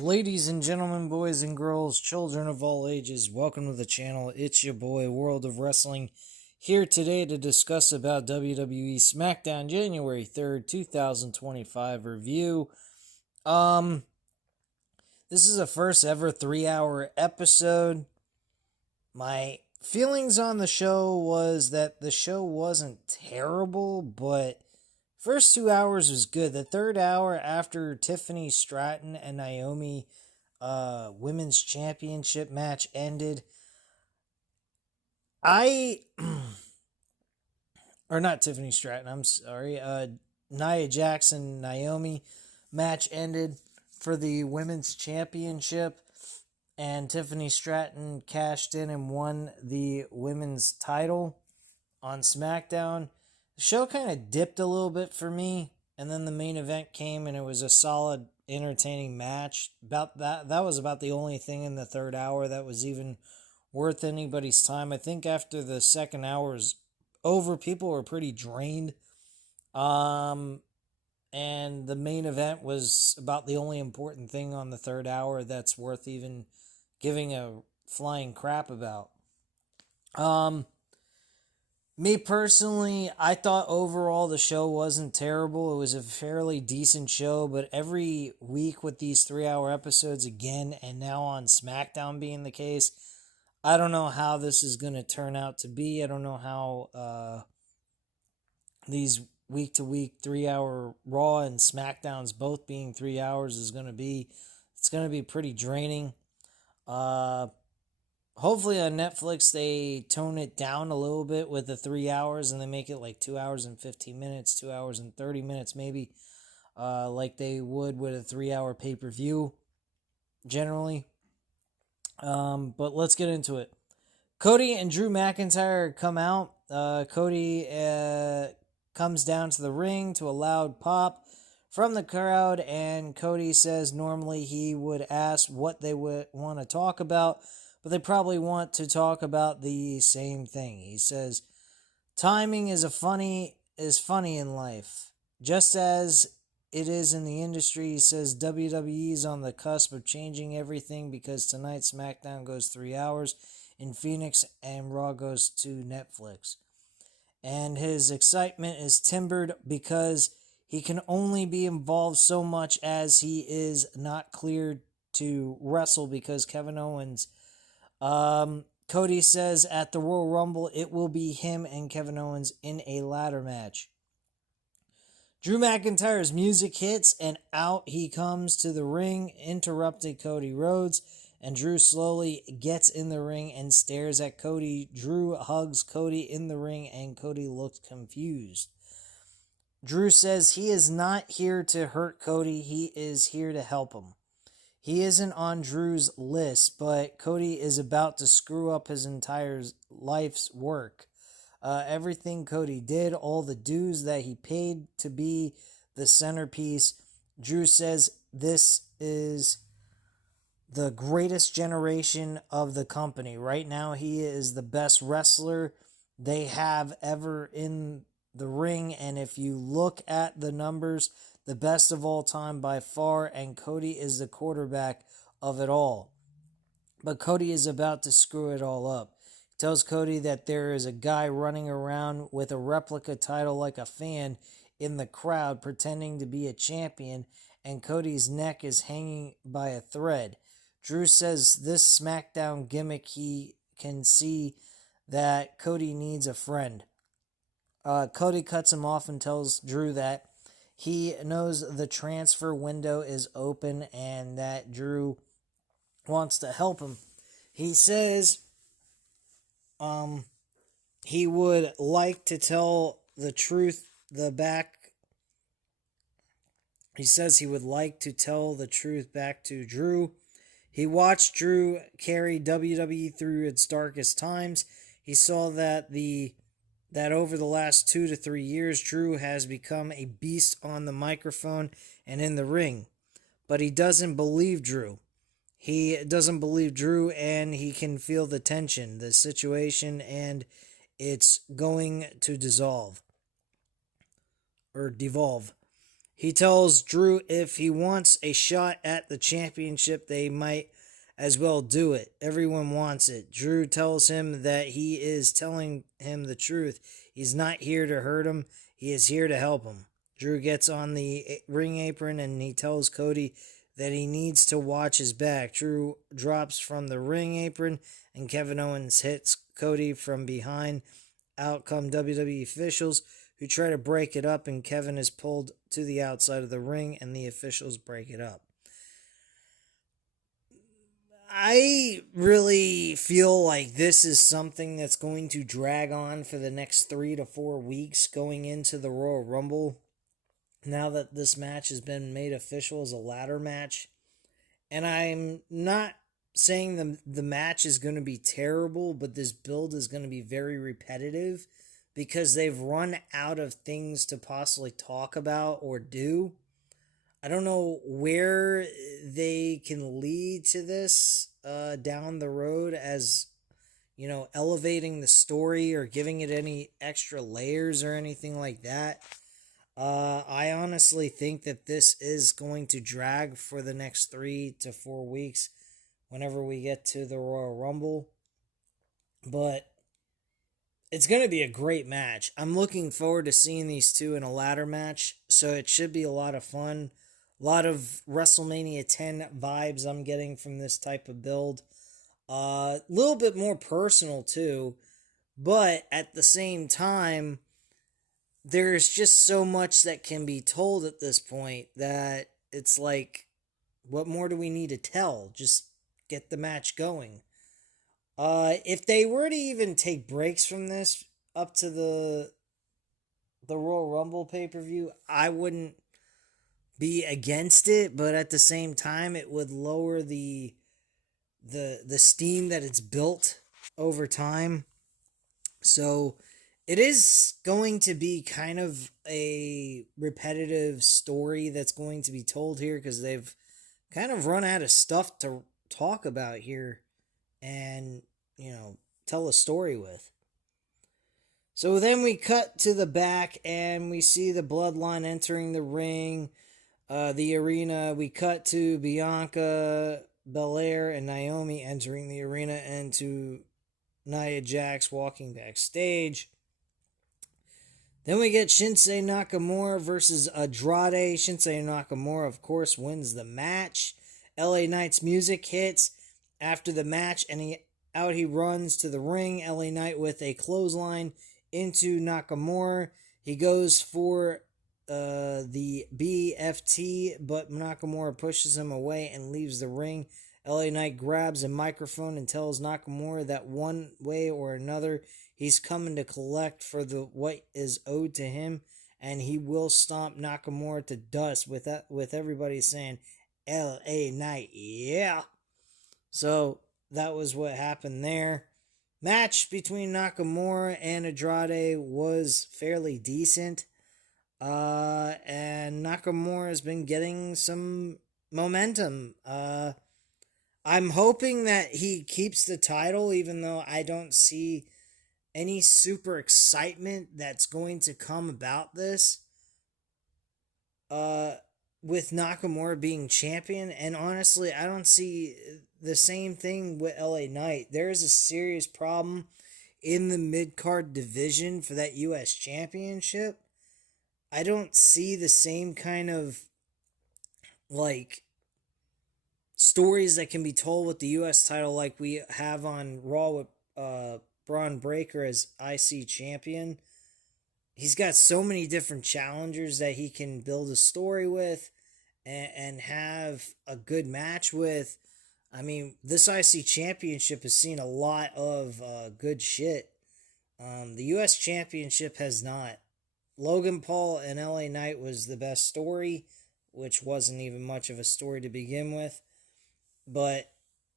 Ladies and gentlemen, boys and girls, children of all ages, welcome to the channel. It's your boy, World of Wrestling, here today to discuss about WWE Smackdown January 3rd, 2025 review. This is a first ever 3-hour episode. My feelings on the show was that the show wasn't terrible, but first 2 hours was good. The third hour, after Tiffany Stratton and Naomi women's championship match ended, or not Tiffany Stratton, I'm sorry, Nia Jackson Naomi match ended for the women's championship, and Tiffany Stratton cashed in and won the women's title on SmackDown. The show kind of dipped a little bit for me, and then the main event came, and it was a solid, entertaining match. That was about the only thing in the third hour that was even worth anybody's time. I think after the second hour was over, people were pretty drained. And the main event was about the only important thing on the third hour that's worth even giving a flying crap about. Me personally, I thought overall the show wasn't terrible. It was a fairly decent show, but every week with these 3-hour episodes again, and now on SmackDown being the case, I don't know how this is going to turn out to be. I don't know how these week-to-week 3-hour Raw and SmackDowns both being 3 hours is going to be. It's going to be pretty draining. Hopefully on Netflix they tone it down a little bit with the 3 hours and they make it like 2 hours and 15 minutes, 2 hours and 30 minutes maybe, like they would with a 3-hour pay-per-view generally. But let's get into it. Cody and Drew McIntyre come out. Cody comes down to the ring to a loud pop from the crowd, and Cody says normally he would ask what they would want to talk about, but they probably want to talk about the same thing. He says, timing is funny in life, just as it is in the industry. He says WWE is on the cusp of changing everything because tonight SmackDown goes 3 hours in Phoenix and Raw goes to Netflix. And his excitement is tempered because he can only be involved so much as he is not cleared to wrestle because Kevin Owens. Cody says at the Royal Rumble it will be him and Kevin Owens in a ladder match. Drew McIntyre's music hits and out he comes to the ring, interrupting Cody Rhodes, and Drew slowly gets in the ring and stares at Cody. Drew hugs Cody in the ring and Cody looks confused. Drew says he is not here to hurt Cody, he is here to help him. He isn't on Drew's list, but Cody is about to screw up his entire life's work. Everything Cody did, all the dues that he paid to be the centerpiece. Drew says this is the greatest generation of the company. Right now, he is the best wrestler they have ever in the ring, and if you look at the numbers, the best of all time by far, and Cody is the quarterback of it all. But Cody is about to screw it all up. He tells Cody that there is a guy running around with a replica title like a fan in the crowd pretending to be a champion, and Cody's neck is hanging by a thread. Drew says this SmackDown gimmick he can see that Cody needs a friend. Cody cuts him off and tells Drew that he knows the transfer window is open and that Drew wants to help him. He says he would like to tell the truth He says he would like to tell the truth back to Drew. He watched Drew carry WWE through its darkest times. He saw that over the last 2 to 3 years, Drew has become a beast on the microphone and in the ring. But he doesn't believe Drew. He doesn't believe Drew, and he can feel the tension, the situation, and it's going to devolve. He tells Drew if he wants a shot at the championship, they might as well do it. Everyone wants it. Drew tells him that he is telling him the truth. He's not here to hurt him, he is here to help him. Drew gets on the ring apron and he tells Cody that he needs to watch his back. Drew drops from the ring apron and Kevin Owens hits Cody from behind. Out come WWE officials who try to break it up, and Kevin is pulled to the outside of the ring and the officials break it up. I really feel like this is something that's going to drag on for the next 3 to 4 weeks going into the Royal Rumble. Now that this match has been made official as a ladder match. And I'm not saying the match is going to be terrible, but this build is going to be very repetitive because they've run out of things to possibly talk about or do. I don't know where they can lead to this down the road as, elevating the story or giving it any extra layers or anything like that. I honestly think that this is going to drag for the next 3 to 4 weeks whenever we get to the Royal Rumble. But it's going to be a great match. I'm looking forward to seeing these two in a ladder match, so it should be a lot of fun. A lot of WrestleMania 10 vibes I'm getting from this type of build. A little bit more personal too, but at the same time, there's just so much that can be told at this point that it's like, what more do we need to tell? Just get the match going. If they were to even take breaks from this up to the Royal Rumble pay-per-view, I wouldn't be against it, but at the same time, it would lower the steam that it's built over time. So it is going to be kind of a repetitive story that's going to be told here because they've kind of run out of stuff to talk about here and, tell a story with. So then we cut to the back and we see the Bloodline entering the ring, the arena. We cut to Bianca Belair and Naomi entering the arena and to Nia Jax walking backstage. Then we get Shinsuke Nakamura versus Andrade. Shinsuke Nakamura, of course, wins the match. LA Knight's music hits after the match, and he runs to the ring. LA Knight with a clothesline into Nakamura. He goes for the BFT, but Nakamura pushes him away and leaves the ring. LA Knight grabs a microphone and tells Nakamura that one way or another, he's coming to collect for what is owed to him, and he will stomp Nakamura to dust with everybody saying, LA Knight, yeah. So that was what happened there. Match between Nakamura and Andrade was fairly decent. And Nakamura has been getting some momentum. I'm hoping that he keeps the title, even though I don't see any super excitement that's going to come about this. With Nakamura being champion, and honestly, I don't see the same thing with LA Knight. There is a serious problem in the mid-card division for that U.S. championship. I don't see the same kind of, stories that can be told with the U.S. title like we have on Raw with Braun Breaker as IC champion. He's got so many different challengers that he can build a story with and have a good match with. I mean, this IC championship has seen a lot of good shit. The U.S. championship has not. Logan Paul and LA Knight was the best story, which wasn't even much of a story to begin with. But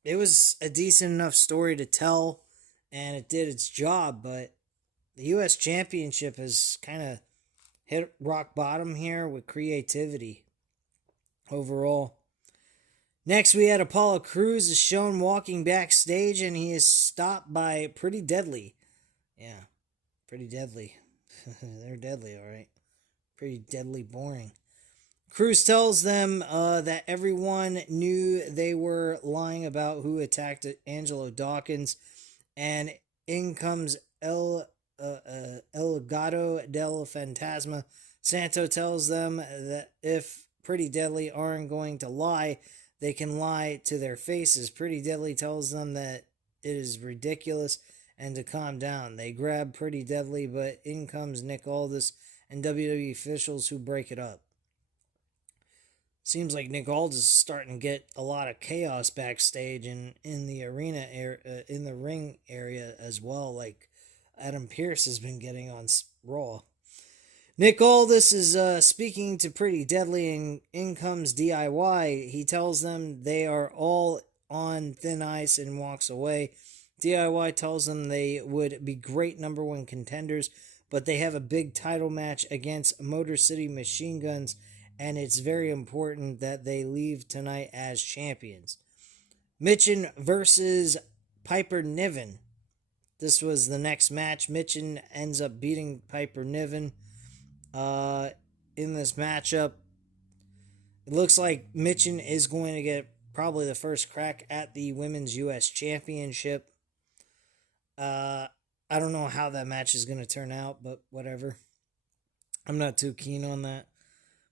it was a decent enough story to tell, and it did its job. But the U.S. championship has kind of hit rock bottom here with creativity overall. Next, we had Apollo Crews is shown walking backstage, and he is stopped by Pretty Deadly. Yeah, Pretty Deadly. They're deadly, all right. Pretty deadly boring. Cruz tells them that everyone knew they were lying about who attacked Angelo Dawkins, and in comes El Gato del Fantasma. Santo tells them that if Pretty Deadly aren't going to lie, they can lie to their faces. Pretty Deadly tells them that it is ridiculous and to calm down. They grab Pretty Deadly, but in comes Nick Aldis and WWE officials who break it up. Seems like Nick Aldis is starting to get a lot of chaos backstage and in the arena, in the ring area as well, like Adam Pearce has been getting on Raw. Nick Aldis is speaking to Pretty Deadly, and in comes DIY. He tells them they are all on thin ice and walks away. DIY tells them they would be great number one contenders, but they have a big title match against Motor City Machine Guns, and it's very important that they leave tonight as champions. Mitchin versus Piper Niven. This was the next match. Mitchin ends up beating Piper Niven in this matchup. It looks like Mitchin is going to get probably the first crack at the Women's U.S. Championship. I don't know how that match is going to turn out, but whatever. I'm not too keen on that.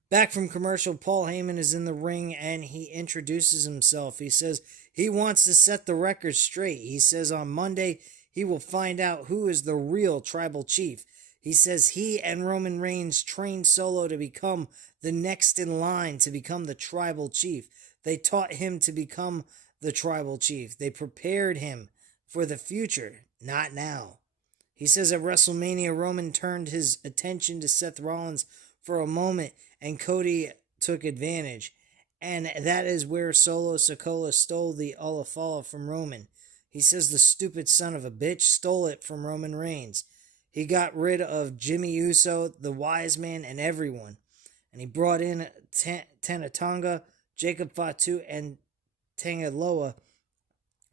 Back from commercial, Paul Heyman is in the ring and he introduces himself. He says he wants to set the record straight. He says on Monday he will find out who is the real tribal chief. He says he and Roman Reigns trained Solo to become the next in line to become the tribal chief. They taught him to become the tribal chief. They prepared him for the future, not now. He says at WrestleMania, Roman turned his attention to Seth Rollins for a moment, and Cody took advantage. And that is where Solo Sikoa stole the Olafala from Roman. He says the stupid son of a bitch stole it from Roman Reigns. He got rid of Jimmy Uso, the Wise Man, and everyone. And he brought in Tanatonga, Jacob Fatu, and Tangaloa.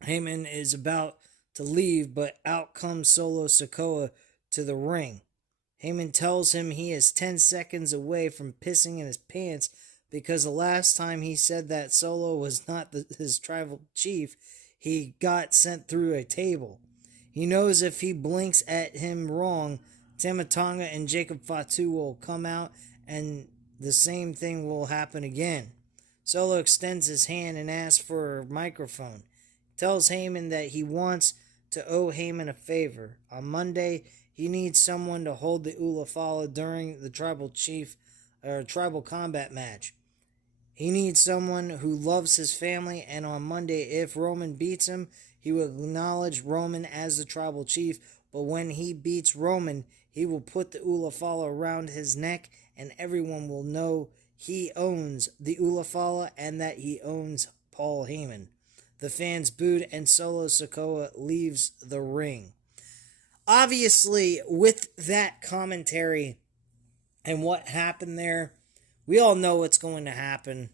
Heyman is about to leave, but out comes Solo Sikoa to the ring. Heyman tells him he is 10 seconds away from pissing in his pants because the last time he said that Solo was not his tribal chief, he got sent through a table. He knows if he blinks at him wrong, Tamatonga and Jacob Fatu will come out and the same thing will happen again. Solo extends his hand and asks for a microphone. Tells Heyman that he wants to owe Heyman a favor. On Monday, he needs someone to hold the Ulafala during the tribal combat match. He needs someone who loves his family, and on Monday, if Roman beats him, he will acknowledge Roman as the tribal chief, but when he beats Roman, he will put the Ulafala around his neck, and everyone will know he owns the Ulafala and that he owns Paul Heyman. The fans booed, and Solo Sikoa leaves the ring. Obviously, with that commentary and what happened there, we all know what's going to happen.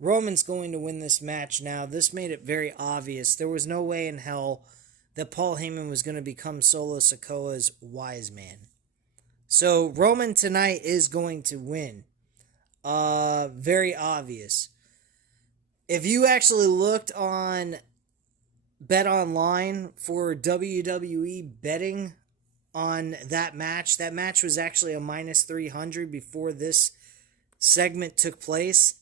Roman's going to win this match now. This made it very obvious. There was no way in hell that Paul Heyman was going to become Solo Sikoa's wise man. So Roman tonight is going to win. Very obvious. If you actually looked on Bet Online for WWE betting on that match was actually a minus 300 before this segment took place.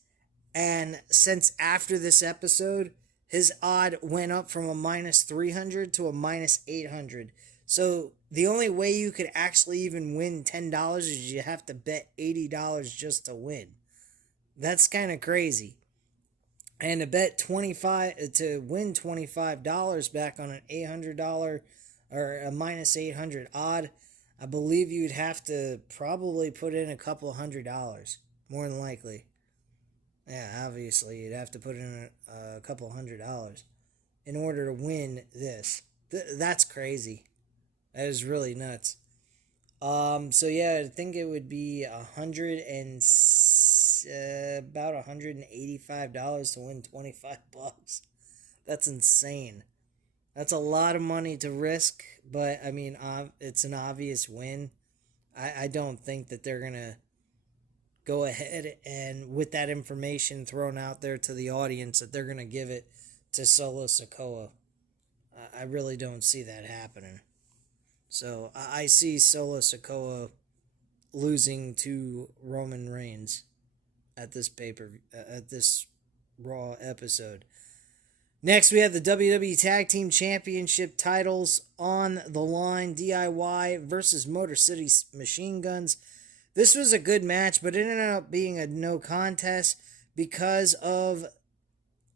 And since after this episode, his odd went up from a minus 300 to a minus 800. So the only way you could actually even win $10 is you have to bet $80 just to win. That's kind of crazy. And to bet to win $25 back on an $800 or a minus 800 odd, I believe you'd have to probably put in a couple $100, more than likely. Yeah, obviously you'd have to put in a couple $100 in order to win this. That's crazy. That is really nuts. So yeah, I think it would be about $185 to win $25. That's insane. That's a lot of money to risk, but I mean, it's an obvious win. I don't think that they're gonna go ahead and with that information thrown out there to the audience that they're going to give it to Solo Sikoa. I really don't see that happening. So I see Solo Sikoa losing to Roman Reigns at this at this Raw episode. Next, we have the WWE Tag Team Championship titles on the line. DIY versus Motor City Machine Guns. This was a good match, but it ended up being a no contest because of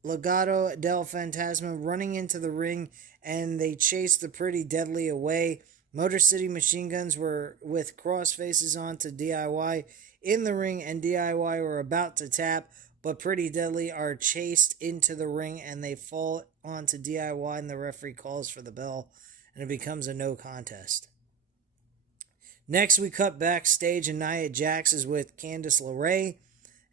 Legado del Fantasma running into the ring, and they chased the Pretty Deadly away. Motor City Machine Guns were with cross faces onto DIY in the ring, and DIY were about to tap, but Pretty Deadly are chased into the ring, and they fall onto DIY, and the referee calls for the bell, and it becomes a no contest. Next, we cut backstage, and Nia Jax is with Candice LeRae,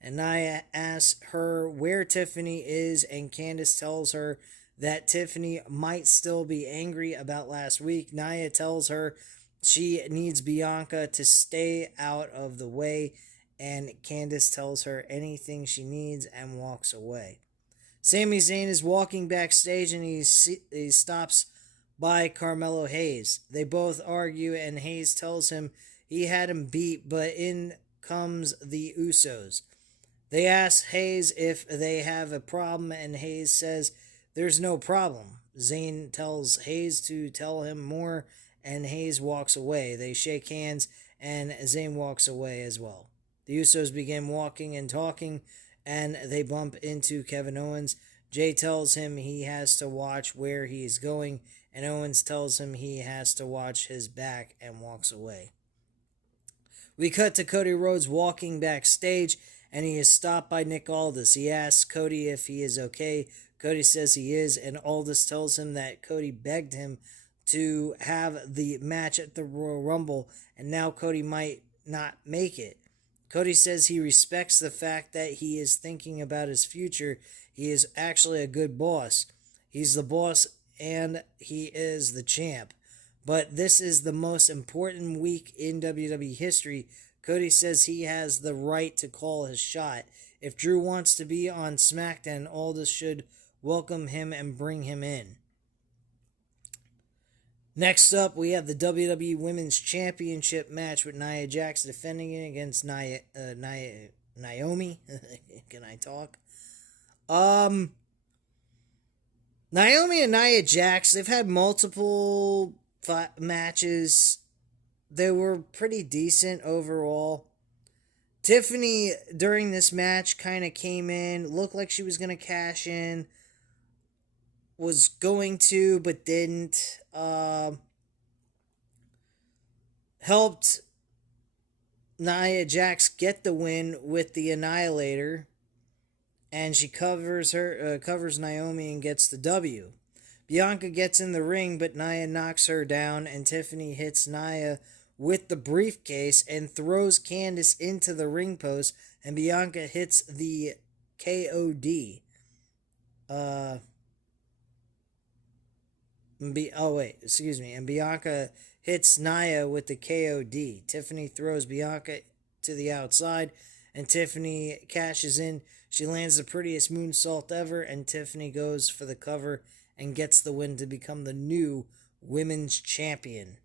and Nia asks her where Tiffany is, and Candice tells her that Tiffany might still be angry about last week. Nia tells her she needs Bianca to stay out of the way, and Candice tells her anything she needs and walks away. Sami Zayn is walking backstage, and he stops by Carmelo Hayes. They both argue, and Hayes tells him he had him beat, but in comes the Usos. They ask Hayes if they have a problem, and Hayes says there's no problem. Zayn tells Hayes to tell him more, and Hayes walks away. They shake hands, and Zayn walks away as well. The Usos begin walking and talking, and they bump into Kevin Owens. Jay tells him he has to watch where he is going, and Owens tells him he has to watch his back and walks away. We cut to Cody Rhodes walking backstage, and he is stopped by Nick Aldis. He asks Cody if he is okay. Cody says he is, and Aldis tells him that Cody begged him to have the match at the Royal Rumble, and now Cody might not make it. Cody says he respects the fact that he is thinking about his future. He is actually a good boss. He's the boss, and he is the champ. But this is the most important week in WWE history. Cody says he has the right to call his shot. If Drew wants to be on Smackdown, Aldis should welcome him and bring him in. Next up, we have the WWE Women's Championship match with Nia Jax defending it against Naomi. Can I talk? Naomi and Nia Jax, they've had multiple matches. They were pretty decent overall. Tiffany, during this match, kind of came in, looked like she was going to cash in, was going to, but didn't. Helped Nia Jax get the win with the Annihilator, and she covers Naomi and gets the W. Bianca gets in the ring, but Nia knocks her down, and Tiffany hits Nia with the briefcase and throws Candice into the ring post, and Bianca hits the KOD. And Bianca hits Nia with the KOD. Tiffany throws Bianca to the outside, and Tiffany cashes in. She lands the prettiest moonsault ever, and Tiffany goes for the cover and gets the win to become the new women's champion.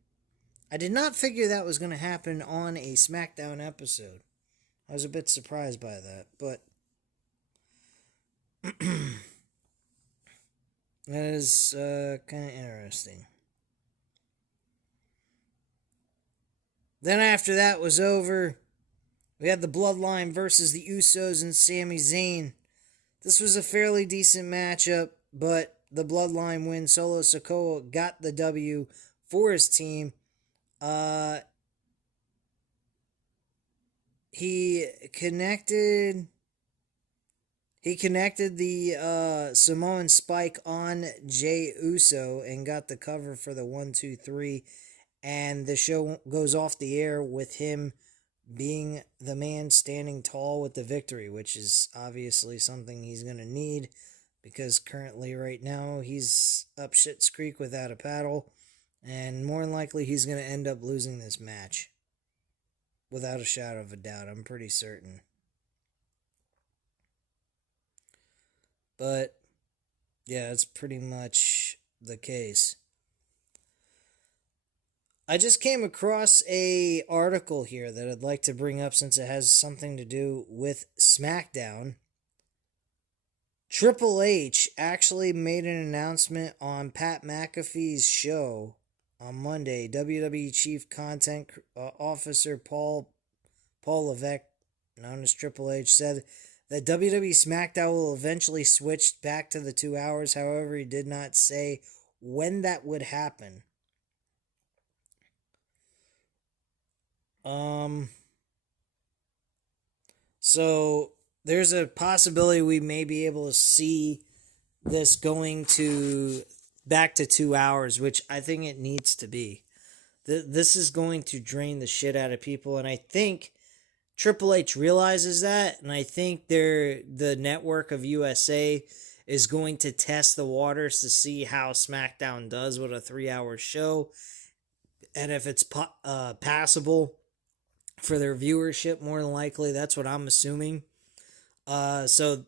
I did not figure that was going to happen on a Smackdown episode. I was a bit surprised by that, but that is kind of interesting. Then after that was over, we had the Bloodline versus the Usos and Sami Zayn. This was a fairly decent matchup, but the Bloodline win. Solo Sikoa got the W for his team. He connected the Samoan Spike on Jey Uso and got the cover for the 1-2-3, and the show goes off the air with him being the man standing tall with the victory, which is obviously something he's going to need because currently right now he's up shit's creek without a paddle, and more than likely he's going to end up losing this match. without a shadow of a doubt. I'm pretty certain. But yeah, that's pretty much the case. I just came across a article here that I'd like to bring up since it has something to do with SmackDown. Triple H actually made an announcement on Pat McAfee's show on Monday. WWE Chief Content Officer Paul Levesque, known as Triple H, said that WWE SmackDown will eventually switch back to the 2 hours. However, he did not say when that would happen. So there's a possibility we may be able to see this going to back to 2 hours, which I think it needs to be. This is going to drain the shit out of people, and I think Triple H realizes that, and I think the network of USA is going to test the waters to see how SmackDown does with a 3-hour show, and if it's passable for their viewership, more than likely. That's what I'm assuming. So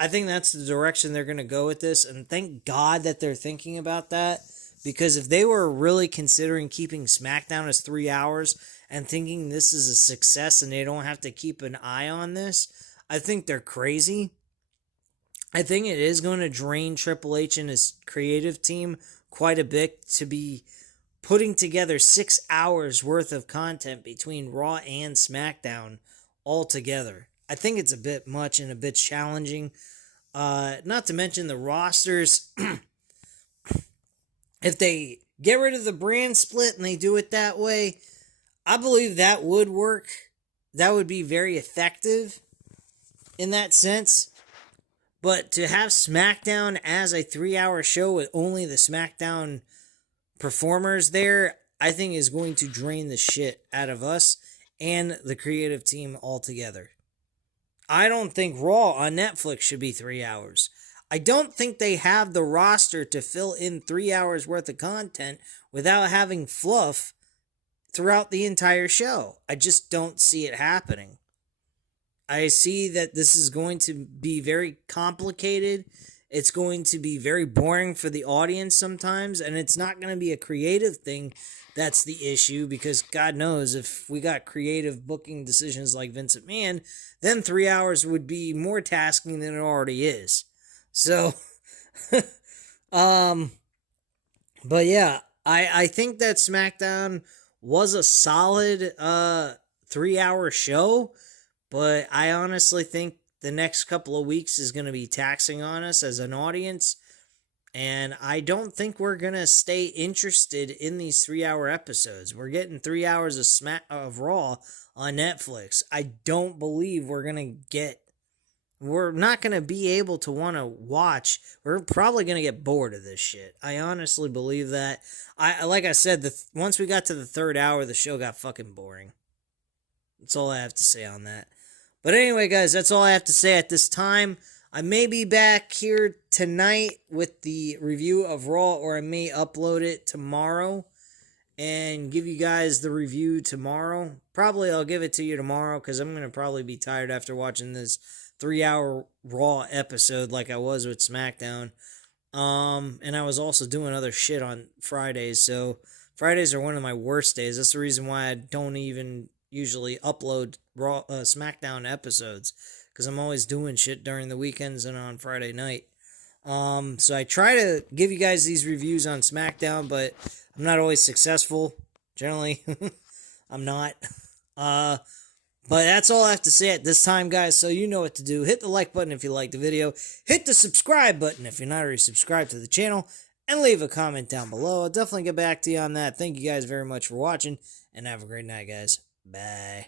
I think that's the direction they're going to go with this. And thank God that they're thinking about that. Because if they were really considering keeping SmackDown as 3 hours and thinking this is a success and they don't have to keep an eye on this, I think they're crazy. I think it is going to drain Triple H and his creative team quite a bit to be putting together 6 hours worth of content between Raw and SmackDown all together. I think it's a bit much and a bit challenging. Not to mention the rosters. If they get rid of the brand split and they do it that way, I believe that would work. That would be very effective in that sense. But to have SmackDown as a 3-hour show with only the SmackDown performers there, I think is going to drain the shit out of us and the creative team altogether. I don't think Raw on Netflix should be 3 hours. I don't think they have the roster to fill in 3 hours worth of content without having fluff throughout the entire show. I just don't see it happening. I see that this is going to be very complicated. It's going to be very boring for the audience sometimes, and it's not going to be a creative thing that's the issue, because God knows if we got creative booking decisions like Vince McMahon, then 3 hours would be more tasking than it already is. So, but yeah, I think that SmackDown was a solid 3-hour show, but I honestly think the next couple of weeks is going to be taxing on us as an audience. And I don't think we're going to stay interested in these 3-hour episodes. We're getting 3 hours of Raw on Netflix. I don't believe we're not going to be able to want to watch. We're probably going to get bored of this shit. I honestly believe that. Like I said, once we got to the 3rd hour, the show got fucking boring. That's all I have to say on that. But anyway, guys, that's all I have to say at this time. I may be back here tonight with the review of Raw, or I may upload it tomorrow and give you guys the review tomorrow. Probably I'll give it to you tomorrow because I'm going to probably be tired after watching this 3-hour Raw episode like I was with SmackDown. And I was also doing other shit on Fridays, so Fridays are one of my worst days. That's the reason why I don't even usually upload Raw SmackDown episodes, because I'm always doing shit during the weekends and on Friday night. So I try to give you guys these reviews on SmackDown, but I'm not always successful. Generally, I'm not. But that's all I have to say at this time, guys. So you know what to do. Hit the like button if you like the video. Hit the subscribe button if you're not already subscribed to the channel. And leave a comment down below. I'll definitely get back to you on that. Thank you guys very much for watching. And have a great night, guys. Bye.